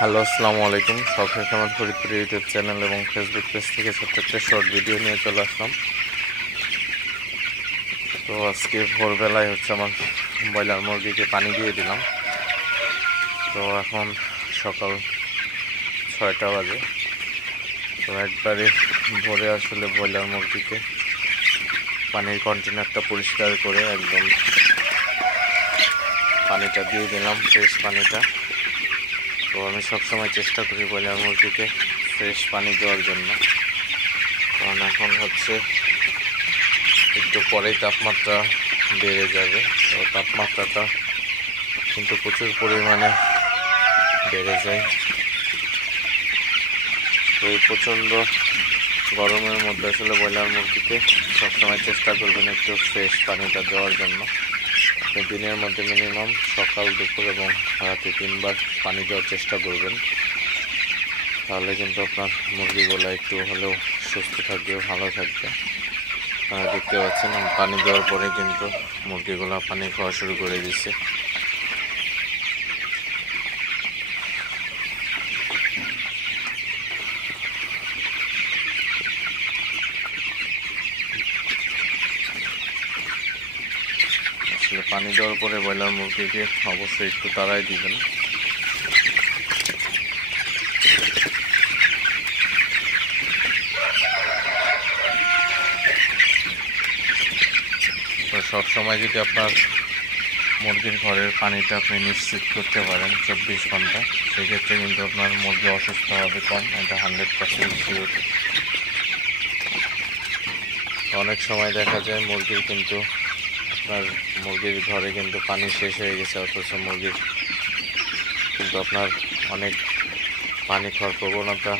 Hello, আসসালামু আলাইকুম। সরকার খামার ফরিদপুর ইউটিউব চ্যানেল এবং ফেসবুক পেজ থেকে ছোট্ট একটা শর্ট ভিডিও নিয়ে চলে আসলাম। তো আজকে ভোরবেলায় আমার ব্রয়লার মুরগিকে পানি দিয়ে দিলাম। তো এখন সকাল 6টা বাজে। তো একবারে ভোরে ব্রয়লার মুরগিকে পানির কন্টেনারটা পরিষ্কার করে একদম পানিটা দিয়ে দিলাম, ফ্রেশ পানিটা। তো আমি সবসময় চেষ্টা করি ব্রয়লার মুরগিকে ফ্রেশ পানি দেওয়ার জন্য, কারণ এখন একটু পরেই তাপমাত্রা বেড়ে যাবে। তো তাপমাত্রাটা কিন্তু প্রচুর পরিমাণে বেড়ে যায়। তো এই প্রচণ্ড গরমের মধ্যে ব্রয়লার মুরগিকে সবসময় চেষ্টা করবেন একটু ফ্রেশ পানিটা দেওয়ার জন্য। দিনের মধ্যে মিনিমাম সকাল, দুপুর এবং রাতে 3বার পানি দেওয়ার চেষ্টা করবেন। তাহলে কিন্তু আপনার মুরগিগুলো একটু হলেও সুস্থ থাকবে, ভালো থাকবে। দেখতে পাচ্ছেন পানি দেওয়ার পরে কিন্তু মুরগিগুলো পানি খাওয়া শুরু করে দিচ্ছে। পানি দেওয়ার পরে ব্রয়লার মুরগিকে অবশ্যই একটু তাড়াই দিবেন। তো সবসময় যদি আপনার মুরগির ঘরের পানিটা আপনি নিশ্চিত করতে পারেন 24 ঘন্টা, সেক্ষেত্রে কিন্তু আপনার মুরগি অসুস্থ হবে কম, এটা 100% শিওর। অনেক সময় দেখা যায় মুরগির ঘরে কিন্তু পানি শেষ হয়ে গেছে, অথচ মুরগির কিন্তু আপনার অনেক পানি খাওয়ার প্রবণতা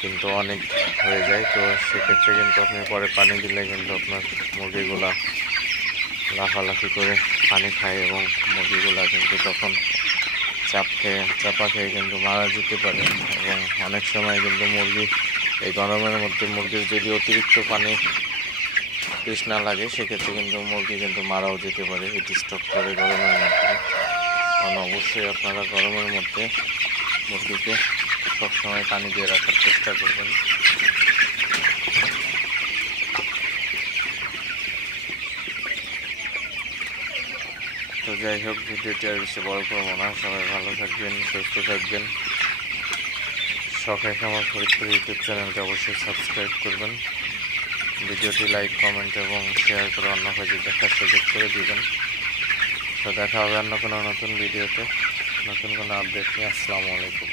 কিন্তু অনেক হয়ে যায়। তো সেক্ষেত্রে কিন্তু আপনি পরে পানি দিলে কিন্তু আপনার মুরগিগুলা লাফালাফি করে পানি খায় এবং মুরগিগুলা কিন্তু তখন চাপা খেয়ে কিন্তু মারা যেতে পারে। এবং অনেক সময় কিন্তু এই গরমের মধ্যে মুরগির যদি অতিরিক্ত পানি তৃষ্ণা লাগে, সেক্ষেত্রে কিন্তু মুরগি কিন্তু মারাও যেতে পারে হিট স্ট্রোক করে গরমের মধ্যে। কারণ অবশ্যই আপনারা গরমের মধ্যে মুরগিকে সবসময় পানি দিয়ে রাখার চেষ্টা করবেন। তো যাই হোক, ভিডিওটি আর বেশি বড় করবো না। সবাই ভালো থাকবেন, সুস্থ থাকবেন। শখের খামার ফরিদপুর ইউটিউব চ্যানেলটি অবশ্যই সাবস্ক্রাইব করবেন। ভিডিওটি লাইক, কমেন্ট এবং শেয়ার করে অন্য কাজে দেখার সুযোগ করে দিবেন। তো দেখা হবে অন্য কোনো নতুন ভিডিওতে, নতুন কোনো আপডেট নিয়ে। আসসালামু আলাইকুম।